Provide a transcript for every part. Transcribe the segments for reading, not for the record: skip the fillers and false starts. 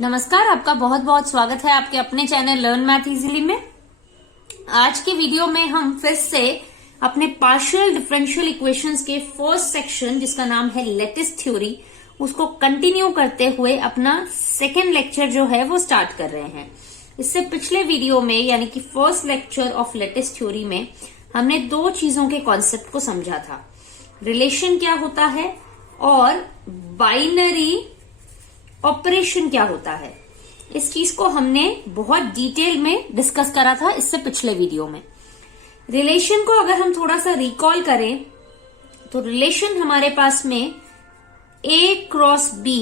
नमस्कार, आपका बहुत बहुत स्वागत है आपके अपने चैनल लर्न मैथ इजीली में। आज के वीडियो में हम फिर से अपने पार्शियल डिफरेंशियल इक्वेशंस के फर्स्ट सेक्शन जिसका नाम है लेटिस थ्योरी उसको कंटिन्यू करते हुए अपना सेकेंड लेक्चर जो है वो स्टार्ट कर रहे हैं। इससे पिछले वीडियो में यानी कि first lecture of lattice theory में हमने दो चीजों के कॉन्सेप्ट को समझा था, रिलेशन क्या होता है और बाइनरी ऑपरेशन क्या होता है। इस चीज को हमने बहुत डिटेल में डिस्कस करा था इससे पिछले वीडियो में। रिलेशन को अगर हम थोड़ा सा रिकॉल करें तो रिलेशन हमारे पास में A क्रॉस B,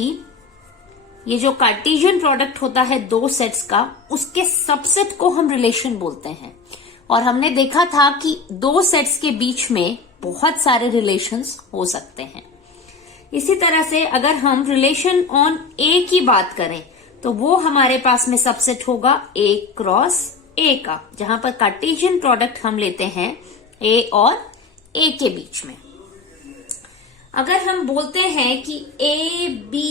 ये जो कार्टेशियन प्रोडक्ट होता है दो सेट्स का, उसके सबसेट को हम रिलेशन बोलते हैं। और हमने देखा था कि दो सेट्स के बीच में बहुत सारे रिलेशंस हो सकते हैं। इसी तरह से अगर हम रिलेशन ऑन ए की बात करें तो वो हमारे पास में सबसेट होगा A क्रॉस A का, जहां पर कार्टेशियन प्रोडक्ट हम लेते हैं A और A के बीच में। अगर हम बोलते हैं कि A B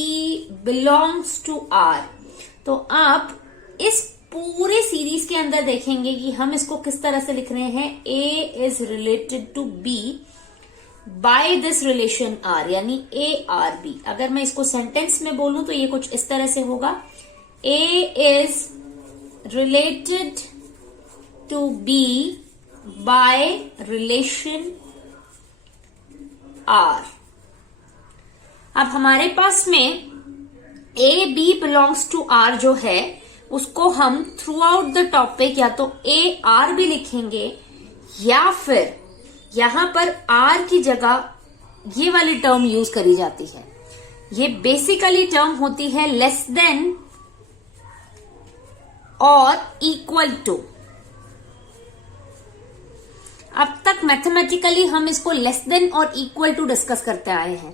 belongs to R, तो आप इस पूरे सीरीज के अंदर देखेंगे कि हम इसको किस तरह से लिख रहे हैं। A is related to B by this relation R, यानी ARB। अगर मैं इसको सेंटेंस में बोलूं तो ये कुछ इस तरह से होगा, A is related to B by relation R। अब हमारे पास में A B belongs to R जो है उसको हम थ्रू आउट द टॉपिक या तो ARB लिखेंगे या फिर यहां पर R की जगह ये वाली टर्म यूज करी जाती है। ये बेसिकली टर्म होती है लेस देन और इक्वल टू। अब तक मैथमेटिकली हम इसको लेस देन और इक्वल टू डिस्कस करते आए हैं,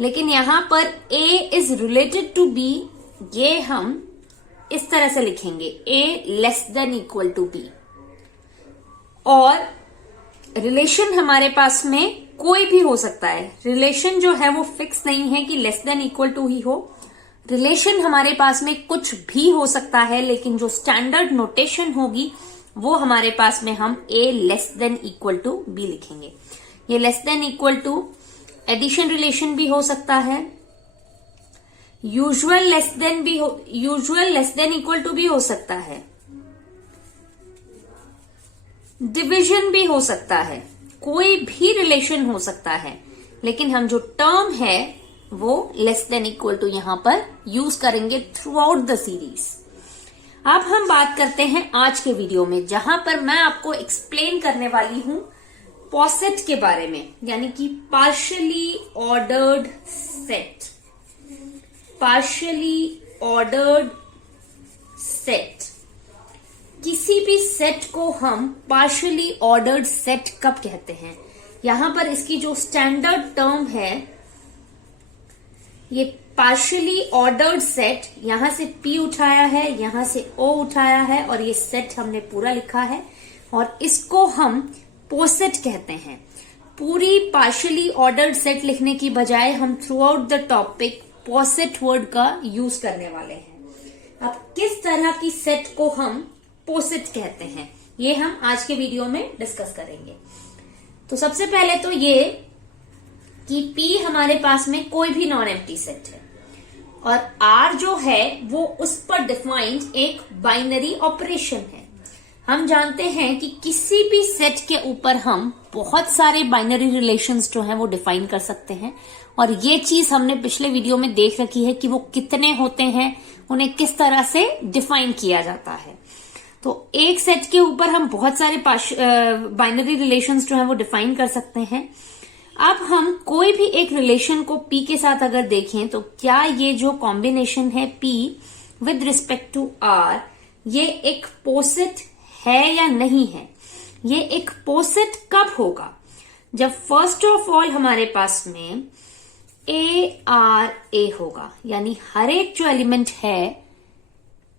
लेकिन यहां पर A is related to B, ये हम इस तरह से लिखेंगे, A less than equal to B। और रिलेशन हमारे पास में कोई भी हो सकता है। रिलेशन जो है वो फिक्स नहीं है कि लेस देन इक्वल टू ही हो। रिलेशन हमारे पास में कुछ भी हो सकता है, लेकिन जो स्टैंडर्ड नोटेशन होगी वो हमारे पास में हम A less than equal to B लिखेंगे। ये less than equal to addition relation भी हो सकता है, usual less than equal to भी हो सकता है, डिवीजन भी हो सकता है, कोई भी रिलेशन हो सकता है, लेकिन हम जो टर्म है वो लेस देन इक्वल टू यहां पर यूज करेंगे थ्रू आउट द सीरीज। अब हम बात करते हैं आज के वीडियो में, जहां पर मैं आपको एक्सप्लेन करने वाली हूं पॉसेट के बारे में, यानी कि partially ordered set. Partially ordered set, किसी भी सेट को हम पार्शियली ऑर्डर्ड सेट कब कहते हैं। यहां पर इसकी जो स्टैंडर्ड टर्म है, ये पार्शियली ऑर्डर्ड सेट, यहां से P उठाया है, यहां से O उठाया है और ये सेट हमने पूरा लिखा है और इसको हम पोसेट कहते हैं। पूरी पार्शियली ऑर्डर्ड सेट लिखने की बजाय हम throughout the topic poset word का यूज करने वाले हैं। अब किस तरह की सेट को हम पोसेट कहते हैं ये हम आज के वीडियो में डिस्कस करेंगे। तो सबसे पहले तो ये कि P हमारे पास में कोई भी नॉन एम्प्टी सेट है और R जो है वो उस पर डिफाइंड एक बाइनरी ऑपरेशन है। हम जानते हैं कि किसी भी सेट के ऊपर हम बहुत सारे बाइनरी रिलेशंस जो हैं वो डिफाइन कर सकते हैं और ये चीज हमने पिछले वीडियो में देख रखी है कि वो कितने होते हैं, उन्हें किस तरह से डिफाइन किया जाता है। तो एक सेट के ऊपर हम बहुत सारे बाइनरी रिलेशंस जो हैं वो डिफाइन कर सकते हैं। अब हम कोई भी एक रिलेशन को P के साथ अगर देखें तो क्या ये जो कॉम्बिनेशन है P with respect to R, ये एक पोसेट है या नहीं है। ये एक पोसेट कब होगा, जब फर्स्ट ऑफ ऑल हमारे पास में ARA होगा, यानी हर एक जो एलिमेंट है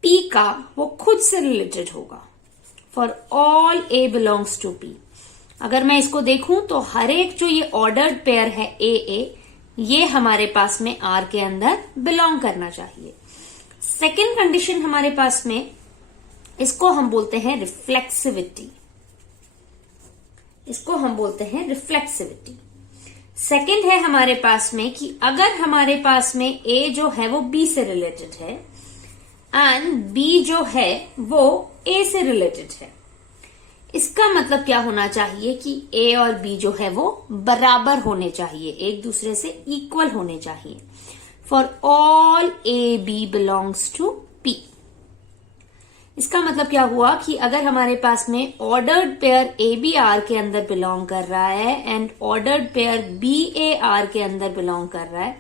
P का वो खुद से रिलेटेड होगा। For all A belongs to P, अगर मैं इसको देखूं तो हर एक जो ये ऑर्डर्ड पेयर है AA, ये हमारे पास में R के अंदर बिलोंग करना चाहिए। सेकेंड कंडीशन हमारे पास में, इसको हम बोलते हैं रिफ्लेक्सिविटी। इसको हम बोलते हैं रिफ्लेक्सिविटी। सेकेंड है हमारे पास में कि अगर हमारे पास में ए जो है वो बी से रिलेटेड है एंड बी जो है वो ए से रिलेटेड है, इसका मतलब क्या होना चाहिए कि ए और बी जो है वो बराबर होने चाहिए, एक दूसरे से इक्वल होने चाहिए। For all A B belongs to P. इसका मतलब क्या हुआ कि अगर हमारे पास में ordered pair A B R के अंदर बिलोंग कर रहा है and ordered pair B A R के अंदर बिलोंग कर रहा है,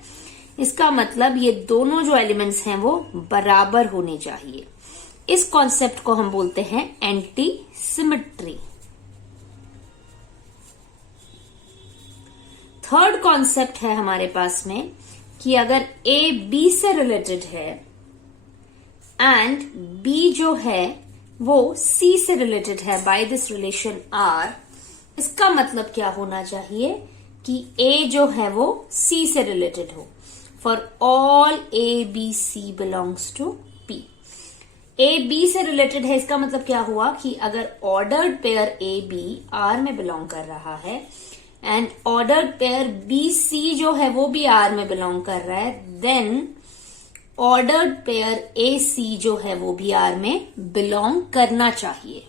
इसका मतलब ये दोनों जो एलिमेंट्स हैं वो बराबर होने चाहिए। इस कॉन्सेप्ट को हम बोलते हैं एंटी सिमेट्री। थर्ड कॉन्सेप्ट है हमारे पास में कि अगर ए बी से रिलेटेड है एंड बी जो है वो सी से रिलेटेड है बाय दिस रिलेशन आर, इसका मतलब क्या होना चाहिए कि ए जो है वो सी से रिलेटेड हो। For all A B C belongs to P. A B से रिलेटेड है, इसका मतलब क्या हुआ कि अगर ordered pair A B R में बिलोंग कर रहा है and ordered pair B C जो है वो भी आर में बिलोंग कर रहा है, देन ऑर्डर्ड पेयर ए सी जो है वो भी आर में बिलोंग करना चाहिए।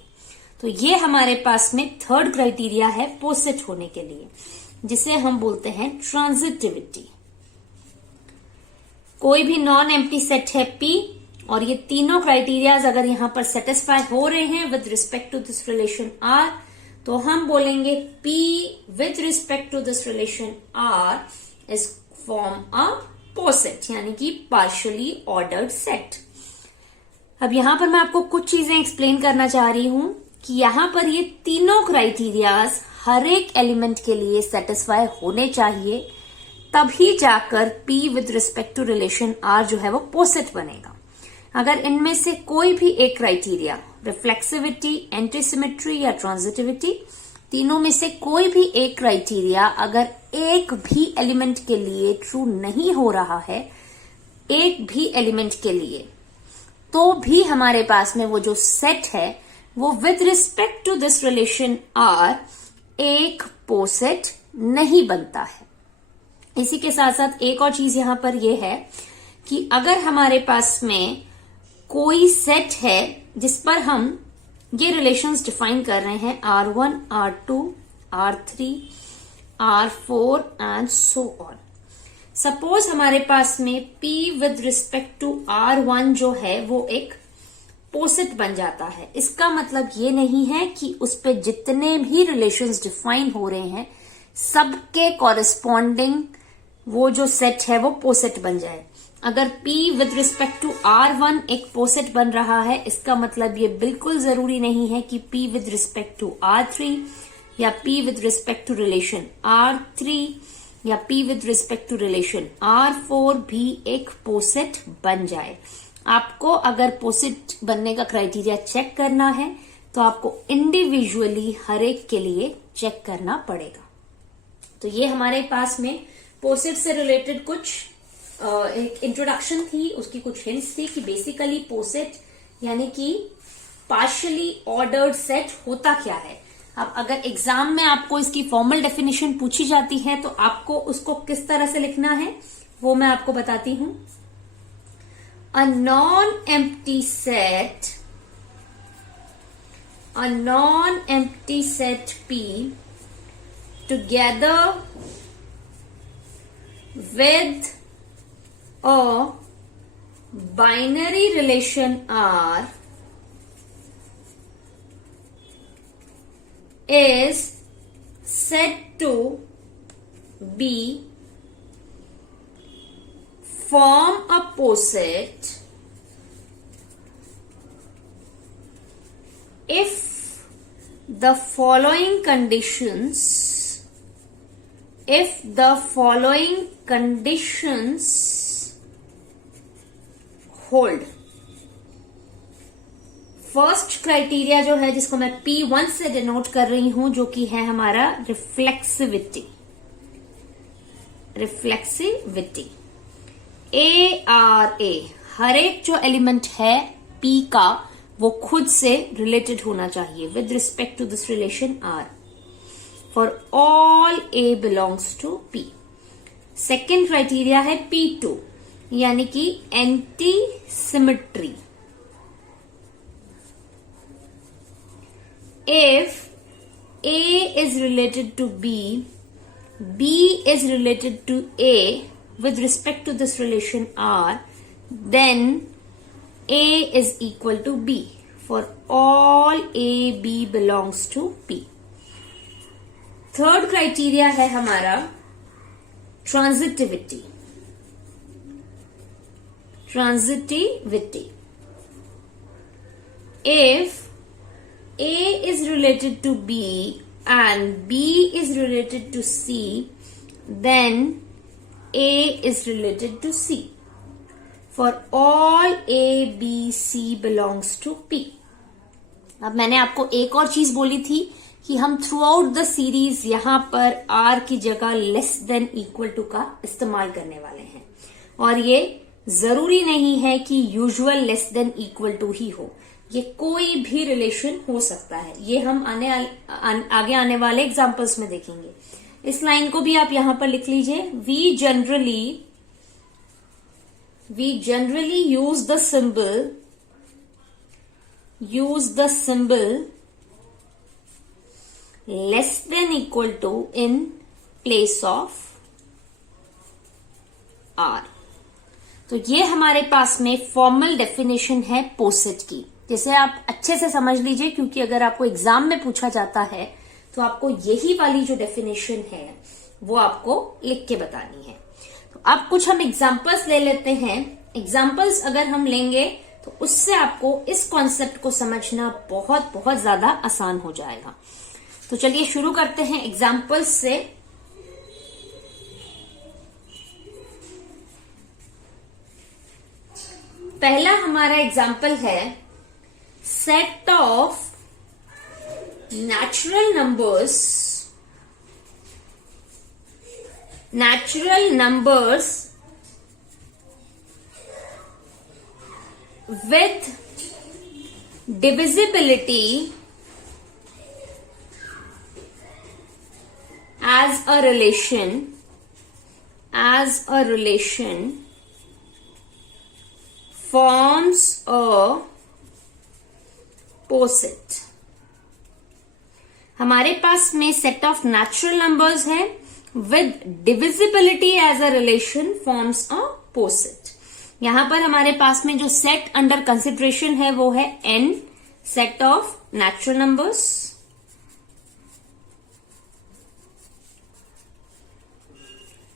तो ये हमारे पास में थर्ड क्राइटेरिया है पोसेट होने के लिए, जिसे हम बोलते हैं ट्रांजिटिविटी। कोई भी नॉन एम्प्टी सेट है P और ये तीनों क्राइटेरियाज अगर यहां पर सेटिस्फाई हो रहे हैं with respect to this relation R, तो हम बोलेंगे P with respect to this relation R is form a poset, यानी कि पार्शियली ऑर्डर्ड सेट। अब यहां पर मैं आपको कुछ चीजें एक्सप्लेन करना चाह रही हूं कि यहां पर ये तीनों क्राइटेरियाज हर एक एलिमेंट के लिए सेटिस्फाई होने चाहिए, तभी जाकर P with respect to relation R जो है वो पोसेट बनेगा। अगर इनमें से कोई भी एक क्राइटेरिया, रिफ्लेक्सिविटी, एंटीसिमेट्री या ट्रांजिटिविटी, तीनों में से कोई भी एक क्राइटेरिया अगर एक भी एलिमेंट के लिए ट्रू नहीं हो रहा है, एक भी एलिमेंट के लिए, तो भी हमारे पास में वो जो सेट है वो with respect to this relation R एक पोसेट नहीं बनता है। इसी के साथ साथ एक और चीज यहां पर यह है कि अगर हमारे पास में कोई सेट है जिस पर हम ये रिलेशंस डिफाइन कर रहे हैं R1, R2, R3, R4 and so on. Suppose हमारे पास में P with respect to R1 जो है वो एक पोसेट बन जाता है। इसका मतलब ये नहीं है कि उस पे जितने भी रिलेशंस डिफाइन हो रहे हैं सबके कॉरेस्पॉन्डिंग वो जो सेट है वो पोसेट बन जाए। अगर P with respect to R1 एक पोसेट बन रहा है, इसका मतलब ये बिल्कुल जरूरी नहीं है कि P with respect to R3 या P with respect to relation R3 या P with respect to relation R4 भी एक पोसेट बन जाए। आपको अगर पोसेट बनने का क्राइटेरिया चेक करना है तो आपको इंडिविजुअली हर एक के लिए चेक करना पड़ेगा। तो ये हमारे पास में पोसेट से रिलेटेड कुछ एक इंट्रोडक्शन थी, उसकी कुछ हिंट्स थी कि बेसिकली पोसेट यानी कि पार्शियली ऑर्डर्ड सेट होता क्या है। अब अगर एग्जाम में आपको इसकी फॉर्मल डेफिनेशन पूछी जाती है तो आपको उसको किस तरह से लिखना है वो मैं आपको बताती हूं। A non-empty set P together with a binary relation R is said to be form a poset if the following conditions hold। First criteria जो है जिसको मैं P1 से डिनोट कर रही हूं, जो कि है हमारा रिफ्लेक्सिविटी। A R A हर एक जो एलिमेंट है P का वो खुद से रिलेटेड होना चाहिए with respect to this relation R for all A belongs to P। Second criteria है P2 यानी कि anti symmetry. If A is related to B, B is related to A with respect to this relation R, then A is equal to B for all A, B belongs to P. Third criteria है हमारा transitivity. If A is related to B and B is related to C, then A is related to C. For all A, B, C belongs to P. अब मैंने आपको एक और चीज बोली थी कि हम थ्रू आउट द सीरीज यहां पर R की जगह लेस देन इक्वल टू का इस्तेमाल करने वाले हैं, और ये जरूरी नहीं है कि usual less than equal to ही हो, ये कोई भी रिलेशन हो सकता है। ये हम आगे आने वाले एग्जांपल्स में देखेंगे। इस लाइन को भी आप यहां पर लिख लीजिए। We generally use the symbol less than equal to in place of R। तो ये हमारे पास में फॉर्मल डेफिनेशन है पोसेट की, जिसे आप अच्छे से समझ लीजिए, क्योंकि अगर आपको एग्जाम में पूछा जाता है तो आपको यही वाली जो डेफिनेशन है वो आपको लिख के बतानी है। तो अब कुछ हम एग्जांपल्स ले लेते हैं। एग्जांपल्स अगर हम लेंगे तो उससे आपको इस कॉन्सेप्ट को समझना बहुत बहुत ज्यादा आसान हो जाएगा। तो चलिए शुरू करते हैं एग्जांपल्स से। पहला हमारा एग्जाम्पल है set of natural numbers with divisibility as a relation forms a poset। हमारे पास में सेट ऑफ नेचुरल नंबर्स है with divisibility as a relation forms a poset. यहां पर हमारे पास में जो सेट अंडर कंसिडरेशन है वो है n set of natural numbers.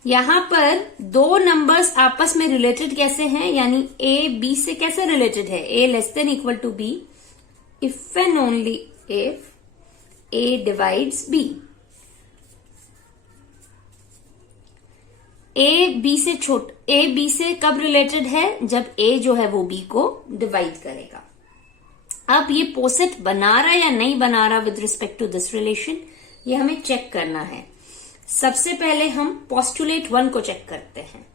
यहां पर दो नंबर्स आपस में रिलेटेड कैसे हैं, यानी a b से कैसे रिलेटेड है, a less than equal to b if and only if A divides B। A B से कब रिलेटेड है, जब A जो है वो B को डिवाइड करेगा। अब ये पोसेट बना रहा या नहीं बना रहा with respect to this relation, ये हमें चेक करना है। सबसे पहले हम पोस्टुलेट 1 को चेक करते हैं,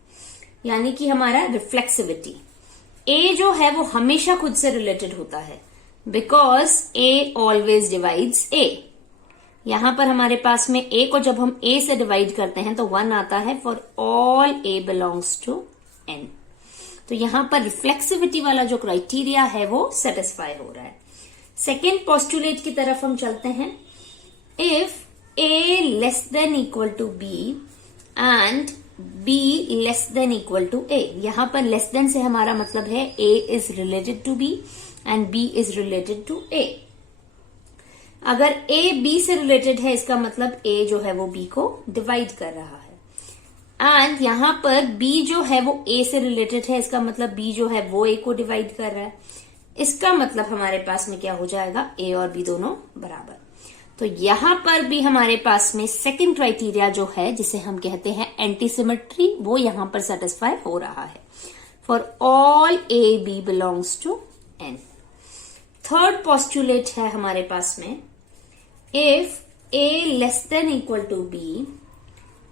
यानी कि हमारा रिफ्लेक्सिविटी। A जो है वो हमेशा खुद से रिलेटेड होता है because A always divides A। यहां पर हमारे पास में A को जब हम A से डिवाइड करते हैं तो 1 आता है for all A belongs to N। तो यहां पर रिफ्लेक्सिविटी वाला जो क्राइटेरिया है वो सेटिस्फाई हो रहा है। सेकेंड पोस्टुलेट की तरफ हम चलते हैं। If A less than equal to B and B less than equal to A। यहां पर लेस देन से हमारा मतलब है A is related to B and B is related to A। अगर A B से रिलेटेड है इसका मतलब A जो है वो B को डिवाइड कर रहा है, एंड यहां पर B जो है वो A से रिलेटेड है, इसका मतलब B जो है वो A को डिवाइड कर रहा है। इसका मतलब हमारे पास में क्या हो जाएगा, A और B दोनों बराबर। तो यहां पर भी हमारे पास में सेकंड क्राइटेरिया जो है जिसे हम कहते हैं एंटी सिमेट्री, वो यहां पर सेटिस्फाई हो रहा है for all A B belongs to N। Third postulate है हमारे पास में, if A less than equal to B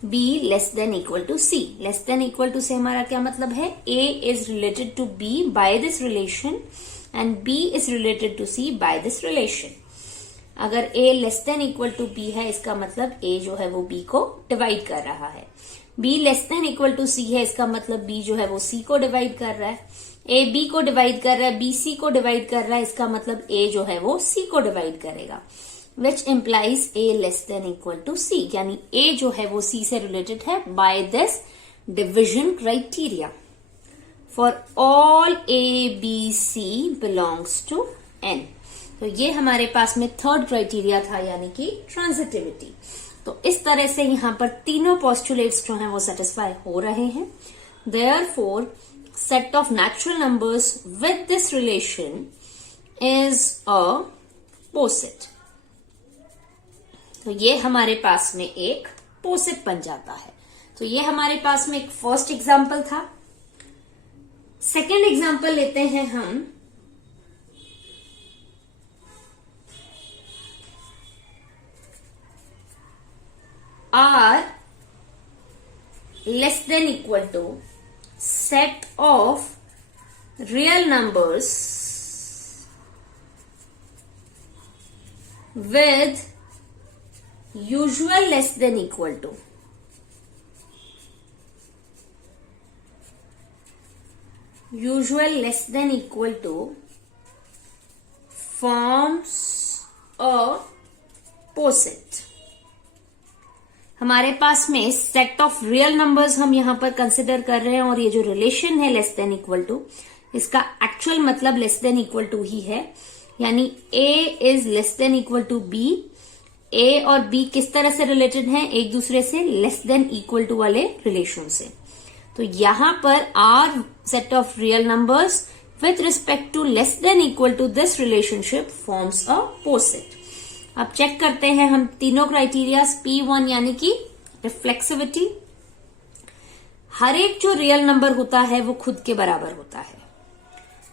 B less than equal to C. Less than equal to से हमारा क्या मतलब है, A is related to B by this relation and B is related to C by this relation. अगर a less than equal to B है, इसका मतलब a जो है वो b को डिवाइड कर रहा है। b less than equal to c है, इसका मतलब b जो है वो c को डिवाइड कर रहा है। a b को डिवाइड कर रहा है, b c को डिवाइड कर रहा है, इसका मतलब a जो है वो c को डिवाइड करेगा, which implies a less than equal to c, यानी a जो है वो c से रिलेटेड है by this division criteria for all a b c belongs to n। तो ये हमारे पास में थर्ड क्राइटेरिया था, यानी कि ट्रांजिटिविटी। तो इस तरह से यहां पर तीनों पोस्टुलेट्स जो हैं वो सेटिस्फाई हो रहे हैं। Therefore set of natural numbers with this relation is a poset. तो ये हमारे पास में एक पोसेट बन जाता है। तो ये हमारे पास में एक फर्स्ट एग्जाम्पल था। सेकेंड एग्जाम्पल लेते हैं हम। R less than equal to set of real numbers with usual less than equal to forms a poset। हमारे पास में सेट ऑफ रियल नंबर्स हम यहां पर कंसिडर कर रहे हैं, और ये जो रिलेशन है लेस देन इक्वल टू, इसका एक्चुअल मतलब लेस देन इक्वल टू ही है, यानी a is less than equal to b। a और b किस तरह से रिलेटेड हैं, एक दूसरे से लेस देन इक्वल टू वाले रिलेशन से। तो यहां पर r set of real numbers with respect to less than equal to this relationship forms a poset. अब चेक करते हैं हम तीनों क्राइटेरियाज। P1 यानी कि रिफ्लेक्सिविटी, हर एक जो रियल नंबर होता है वो खुद के बराबर होता है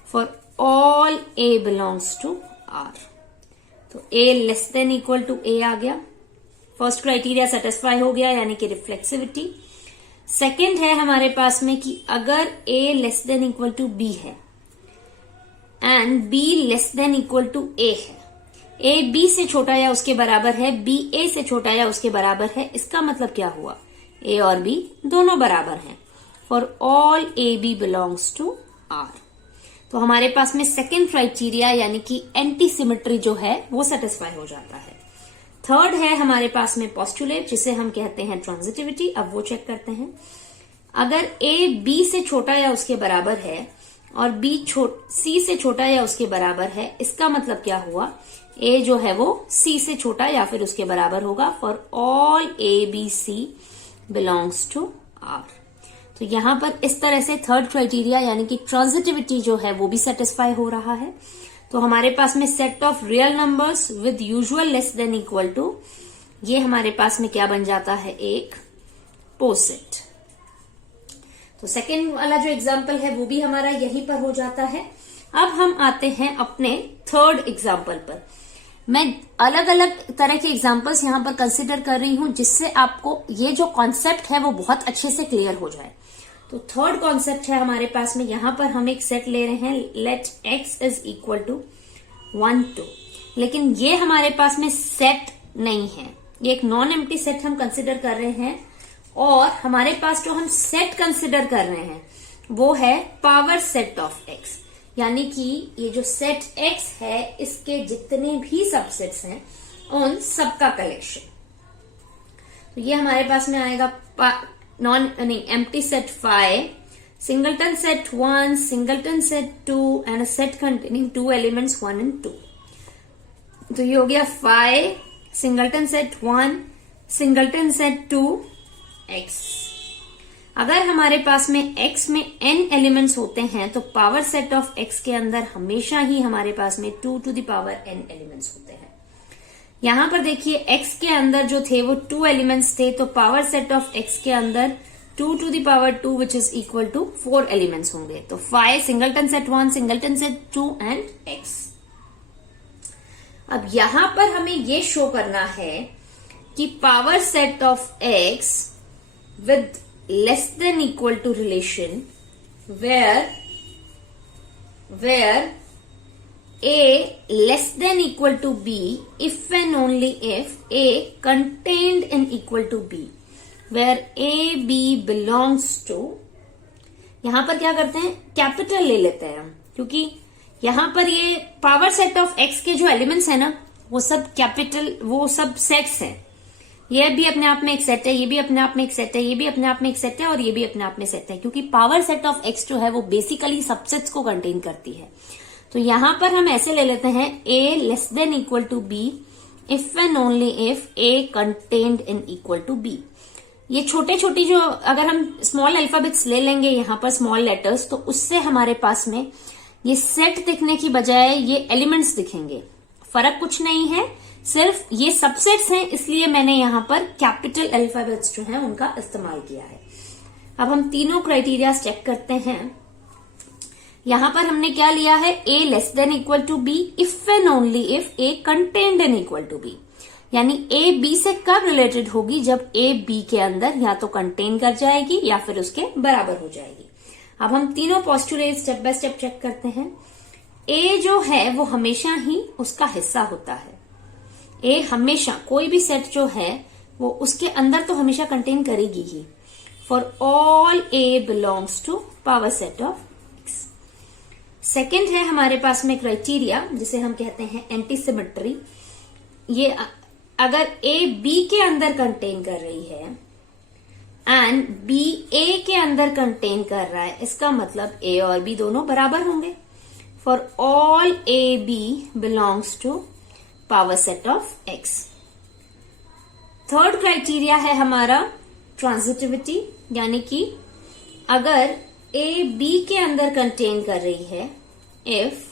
for all a belongs to r। तो a less than equal to a आ गया, फर्स्ट क्राइटेरिया सेटिस्फाई हो गया, यानी कि रिफ्लेक्सिविटी। सेकेंड है हमारे पास में कि अगर a less than equal to b है and b less than equal to a है, a b से छोटा या उसके बराबर है, b a से छोटा या उसके बराबर है, इसका मतलब क्या हुआ, a और b दोनों बराबर हैं for all a b belongs to r। तो हमारे पास में सेकेंड क्राइटेरिया यानी कि एंटी सिमेट्री जो है वो सेटिस्फाई हो जाता है। थर्ड है हमारे पास में पोस्टुलेट, जिसे हम कहते हैं ट्रांजिटिविटी। अब वो चेक करते हैं। अगर a b से छोटा या उसके बराबर है और b c से छोटा या उसके बराबर है, इसका मतलब क्या हुआ, a जो है वो c से छोटा या फिर उसके बराबर होगा for all a b c belongs to r। तो यहां पर इस तरह से थर्ड क्राइटेरिया यानी कि ट्रांजिटिविटी जो है वो भी सेटिस्फाई हो रहा है। तो हमारे पास में set of real numbers with usual less than equal to, ये हमारे पास में क्या बन जाता है, एक पोसेट। तो सेकेंड वाला जो एग्जाम्पल है वो भी हमारा यहीं पर हो जाता है। अब हम आते हैं अपने थर्ड एग्जाम्पल पर। मैं अलग अलग तरह के एग्जाम्पल्स यहां पर कंसिडर कर रही हूं, जिससे आपको ये जो कॉन्सेप्ट है वो बहुत अच्छे से क्लियर हो जाए। तो थर्ड कॉन्सेप्ट है हमारे पास में, यहां पर हम एक सेट ले रहे हैं, let x is equal to 1 2। लेकिन ये हमारे पास में सेट नहीं है, ये एक नॉन एम्प्टी सेट हम कंसिडर कर रहे हैं, और हमारे पास जो हम सेट कंसिडर कर रहे हैं वो है पावर सेट ऑफ x, यानी कि ये जो सेट x है इसके जितने भी सबसेट्स हैं उन सबका कलेक्शन। तो ये हमारे पास में आएगा empty set 5, singleton set 1, singleton set 2 and a set containing 2 elements 1 and 2। तो ये हो गया 5, singleton set 1, singleton set 2, x। अगर हमारे पास में x में n एलिमेंट्स होते हैं तो पावर सेट ऑफ x के अंदर हमेशा ही हमारे पास में 2 to the power n elements होते हैं। यहां पर देखिए x के अंदर जो थे वो 2 एलिमेंट्स थे, तो पावर सेट ऑफ x के अंदर 2 to the power 2 which is equal to 4 elements होंगे। तो 5, singleton set 1, singleton set 2 and x। अब यहां पर हमें ये शो करना है कि power set of x with less than equal to relation where A less than equal to B if and only if A contained in equal to B, where A, B belongs to, यहां पर क्या करते हैं, capital ले लेते हैं हम, क्योंकि यहां पर ये पावर सेट ऑफ एक्स के जो एलिमेंट्स है ना, वो सब कैपिटल, वो सब सेट्स हैं। ये भी अपने आप में एक सेट है, ये भी अपने आप में एक सेट है, ये भी अपने आप में एक सेट है, और ये भी अपने आप में सेट है, क्योंकि पावर सेट ऑफ एक्स जो है वो बेसिकली सबसेट्स को कंटेन करती है। तो यहां पर हम ऐसे ले लेते हैं A less than equal to B if and only if A contained in equal to B। ये छोटे छोटी जो, अगर हम स्मॉल अल्फाबेट्स ले लेंगे यहां पर स्मॉल लेटर्स, तो उससे हमारे पास में ये सेट दिखने की बजाय ये एलिमेंट्स दिखेंगे। फर्क कुछ नहीं है, सिर्फ ये सबसेट्स हैं, इसलिए मैंने यहां पर कैपिटल अल्फाबेट्स जो हैं उनका इस्तेमाल किया है। अब हम तीनों क्राइटेरिया चेक करते हैं। यहां पर हमने क्या लिया है, A less than equal to B if and only if A contained in equal to B, यानी A B से कब रिलेटेड होगी, जब A B के अंदर या तो कंटेन कर जाएगी या फिर उसके बराबर हो जाएगी। अब हम तीनों postulate step by step check करते हैं। A जो है वो हमेशा ही उसका हिस्सा होता है। A हमेशा, कोई भी सेट जो है वो उसके अंदर तो हमेशा कंटेन करेगी ही। For all A belongs to power set of X। Second है हमारे पास में क्राइटेरिया जिसे हम कहते हैं एंटीसिमेट्री। ये अगर A B के अंदर कंटेन कर रही है एंड B A के अंदर कंटेन कर रहा है, इसका मतलब A और B दोनों बराबर होंगे। For all A B belongs to power set of X। Third criteria है हमारा ट्रांजिटिविटी, यानी कि अगर A B के अंदर कंटेन कर रही है, if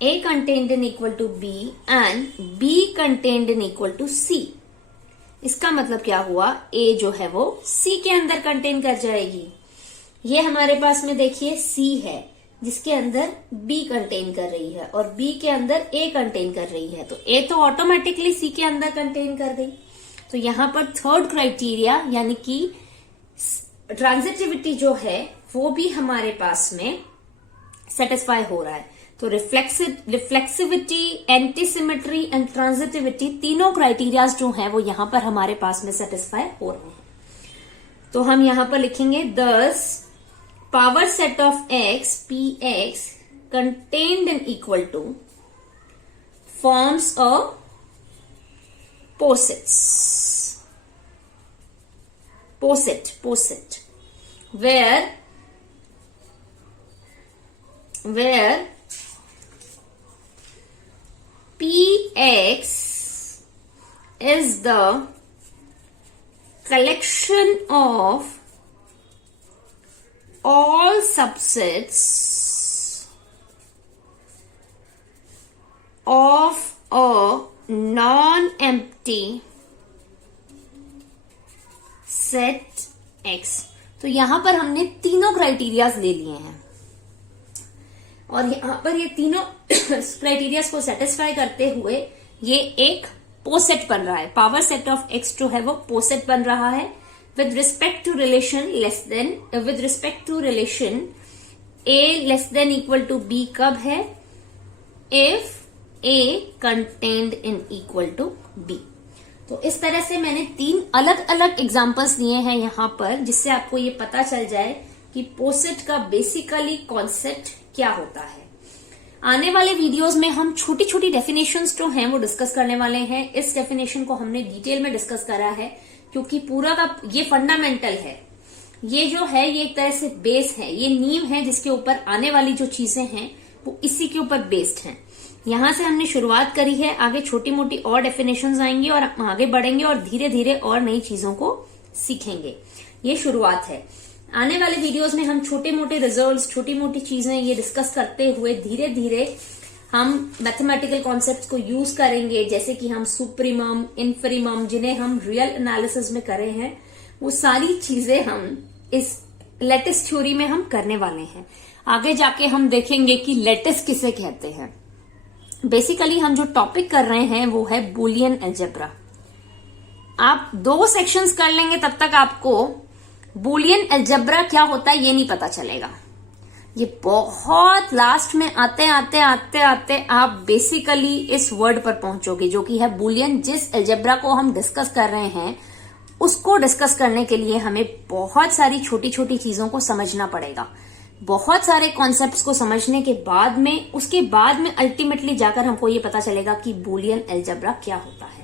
A contained in equal to B and B contained in equal to C, इसका मतलब क्या हुआ, A जो है वो C के अंदर कंटेन कर जाएगी। ये हमारे पास में देखिए C है जिसके अंदर B कंटेन कर रही है और B के अंदर A कंटेन कर रही है, तो A तो ऑटोमेटिकली C के अंदर कंटेन कर गई। तो यहां पर थर्ड क्राइटेरिया यानी कि ट्रांजिटिविटी जो है वो भी हमारे पास में सेटिस्फाई हो रहा है। तो रिफ्लेक्सिविटी, एंटीसिमेट्री एंड ट्रांजिटिविटी, तीनों क्राइटेरियाज जो हैं वो यहां पर हमारे पास में सेटिस्फाई हो रहे हैं। तो हम यहां पर लिखेंगे दस power set of X Px contained in equal to forms a poset where Px is the collection of all subsets of a non-empty set X। तो यहां पर हमने तीनों क्राइटेरियाज ले लिए हैं और यहां पर ये तीनों क्राइटेरियाज को सेटिस्फाई करते हुए ये एक पोसेट बन रहा है। पावर सेट ऑफ X जो है वो पोसेट बन रहा है with respect to relation A less than equal to B कब है, if A contained in equal to B। तो इस तरह से मैंने तीन अलग अलग एग्जांपल्स दिए हैं यहां पर, जिससे आपको ये पता चल जाए कि पोसेट का बेसिकली कॉन्सेप्ट क्या होता है। आने वाले वीडियोस में हम छोटी छोटी डेफिनेशंस जो हैं वो डिस्कस करने वाले हैं। इस डेफिनेशन को हमने डिटेल में डिस्कस करा है क्योंकि पूरा का ये फंडामेंटल है, ये जो है ये एक तरह से बेस है, ये नींव है जिसके ऊपर आने वाली जो चीजें हैं वो इसी के ऊपर बेस्ड हैं। यहां से हमने शुरुआत करी है, आगे छोटी मोटी और डेफिनेशंस आएंगी और आगे बढ़ेंगे और धीरे धीरे और नई चीजों को सीखेंगे। ये शुरुआत है। आने वाले वीडियोस में हम छोटे मोटे रिजल्ट्स, छोटी मोटी चीजें ये डिस्कस करते हुए धीरे धीरे हम मैथमेटिकल कॉन्सेप्ट्स को यूज करेंगे, जैसे कि हम सुप्रीमम, इन्फीरिमम, जिन्हें हम रियल एनालिसिस में करे हैं, वो सारी चीजें हम इस लेटिस थ्योरी में हम करने वाले हैं। आगे जाके हम देखेंगे कि लेटिस किसे कहते हैं। बेसिकली हम जो टॉपिक कर रहे हैं वो है बूलियन अलजेब्रा। आप 2 सेक्शंस कर लेंगे तब तक आपको बूलियन अलजेब्रा क्या होता है ये नहीं पता चलेगा। ये बहुत लास्ट में आते आते आते आते आप बेसिकली इस वर्ड पर पहुंचोगे जो कि है बूलियन। जिस अलजेब्रा को हम डिस्कस कर रहे हैं उसको डिस्कस करने के लिए हमें बहुत सारी छोटी छोटी चीजों को समझना पड़ेगा। बहुत सारे कॉन्सेप्ट्स को समझने के बाद में उसके बाद में अल्टीमेटली जाकर हमको ये पता चलेगा कि बूलियन अलजेब्रा क्या होता है।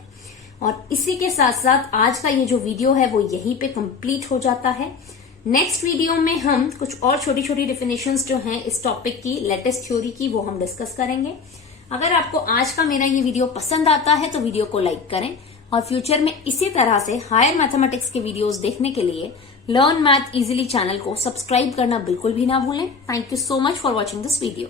और इसी के साथ साथ आज का ये जो वीडियो है वो यहीं पे कंप्लीट हो जाता है। नेक्स्ट वीडियो में हम कुछ और छोटी छोटी डेफिनेशंस जो हैं इस टॉपिक की, लेटेस्ट थ्योरी की, वो हम डिस्कस करेंगे। अगर आपको आज का मेरा ये वीडियो पसंद आता है तो वीडियो को लाइक करें और फ्यूचर में इसी तरह से हायर मैथमेटिक्स के वीडियोस देखने के लिए लर्न मैथ इजीली चैनल को सब्सक्राइब करना बिल्कुल भी ना भूलें। Thank you so much for watching this video.